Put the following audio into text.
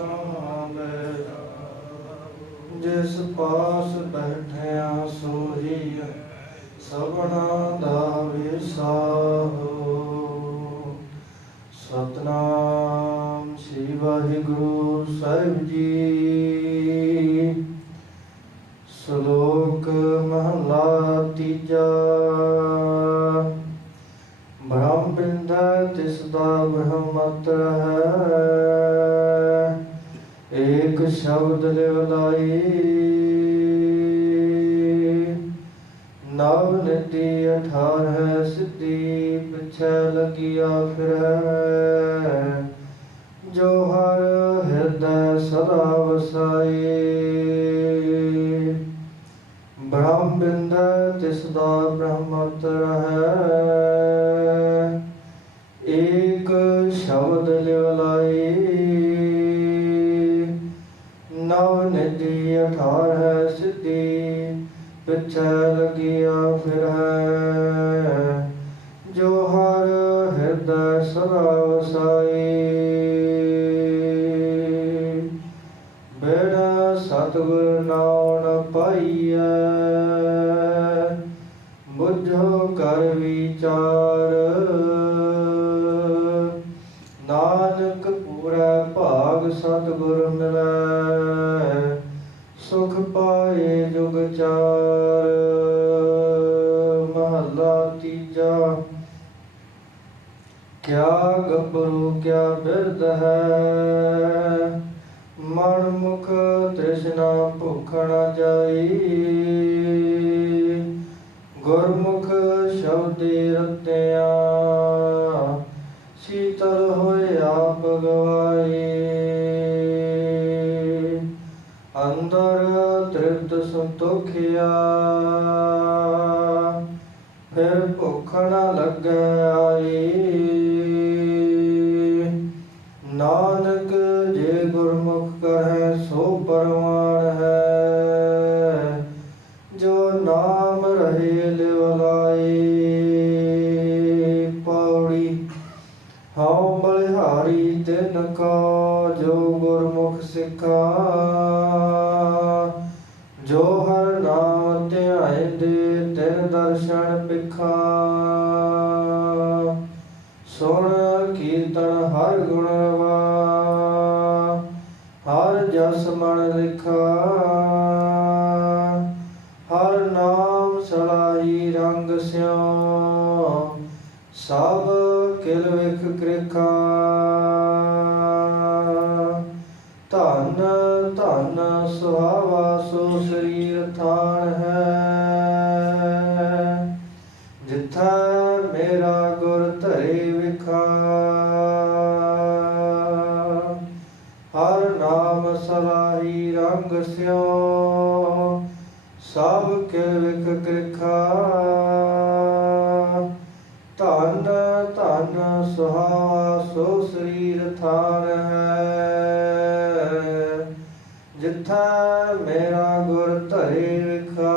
ਸਾਂਭੈ ਜਿਸ ਪਾਸ ਬੈਠਿਆ ਸੋਹੀ ਸਭਨਾ ਦਾ ਵਿਸਾਹੋ ਸਤਨਾਮ ਸ੍ਰੀ ਵਾਹਿਗੁਰੂ ਸਾਹਿਬ ਜੀ। ਸ਼ਲੋਕ ਮਹਲਾ ਤੀਜਾ। ਬ੍ਰਹਮ ਬਿੰਦਾ ਤਿਸ ਦਾ ਬ੍ਰਹਮਤਰ ਹੈ। ਏਕ ਸ਼ਬਦ ਲਿਵਲਾਈ ਨਵ ਨਿਤੀ ਅਠਾਰਹ ਸਿੱਧੀ, ਪਿਛੈ ਲਗਿਆ ਫਿਰੈ ਜੋ ਹਰ ਹਿਰਦੈ ਸਦਾ ਵਸਾਈ ਬ੍ਰਹਮ ਬਿੰਦ ਤਿਸ ਦਾ ਬ੍ਰਹਮਤਰ ਹੈ। ਏਕ ਸ਼ਬਦ ਲਿਵਲਾਈ ਨਵ ਨਿਧੀ ਅਠਾਰਹ ਸਿੱਧੀ, ਪਿੱਛੇ ਲਗਿਆ ਫਿਰੈ ਜੋ ਹਰ ਹਿਰਦੈ ਸਦਾ ਵਸਾਈ। ਬਿਨ ਸਤਿਗੁਰ ਨਾਉ ਨ ਪਾਈਐ, ਬੁੱਝੋ ਕਰ ਵਿਚਾਰ। ਤੀਜਾ, ਕਿਆ ਗੱਭਰੂ, ਕਿਆ ਬਿਰਧ ਹੈ? ਮਨ ਮੁਖ ਤ੍ਰਿਸ਼ਨਾ ਭੁਖ ਨ ਜਾਈ। ਗੁਰਮੁਖ ਸ਼ਬਦੇ ਰਤਿਆ, ਸੀਤਲ ਹੋਏ ਆਪ ਗਵਾਏ ਅੰਦਰ ਤ੍ਰਿਪਤ ਸੰਤੋਖਿਆ। ਭੁੱਖ ਨ ਲੱਗੈ ਆਈ ਨਾਨਕ ਜੇ ਗੁਰਮੁਖ ਕਹੈ ਸੋ ਪਰਮਾਨ ਹੈ। ਜੋ ਨਾਮ ਰਹੇ, ਲਿਵ ਪੌੜੀ, ਹਉ ਬਲਿਹਾਰੀ, ਤਿਨ ਕਾ, ਜੋ ਗੁਰਮੁਖ ਸਿੱਖਾ। ਜੋ ਹਰ ਨਾਮ ਧਿਆਏ ਦੇ ਤਿਨ ਦਰਸ਼ਨ ਪਿਖਾ ਸੁਣ ਕੀਰਤਨ ਹਰ ਗੁਣ ਰਵਾ ਹਰ ਜਸ ਮਨ ਲਿਖਾ। ਹਰ ਨਾਮ ਸਲਾਈ ਰੰਗ ਸਿਓ ਸਭ ਕਿਲ ਵਿਖ ਕ੍ਰਿਖਾ। ਧਨ ਧਨ ਸੁਹਾਵਾ ਸੋ ਸਰੀਰ ਥਾਨ ਹੈ। ਧਰੇ ਹਰ ਨਾਮ ਸਲਾਹੀ ਰੰਗ ਸਿਓ ਸਭ ਕੇ ਵਿਖ ਕ੍ਰਿਖਾ ਧਨ ਧਨ ਸੁਹਾਵਾ ਸੋ ਸਰੀਰ ਥਾਨ ਹੈ ਜਿਥਾ ਮੇਰਾ ਗੁਰ ਧਰੇ ਵਿਖਾ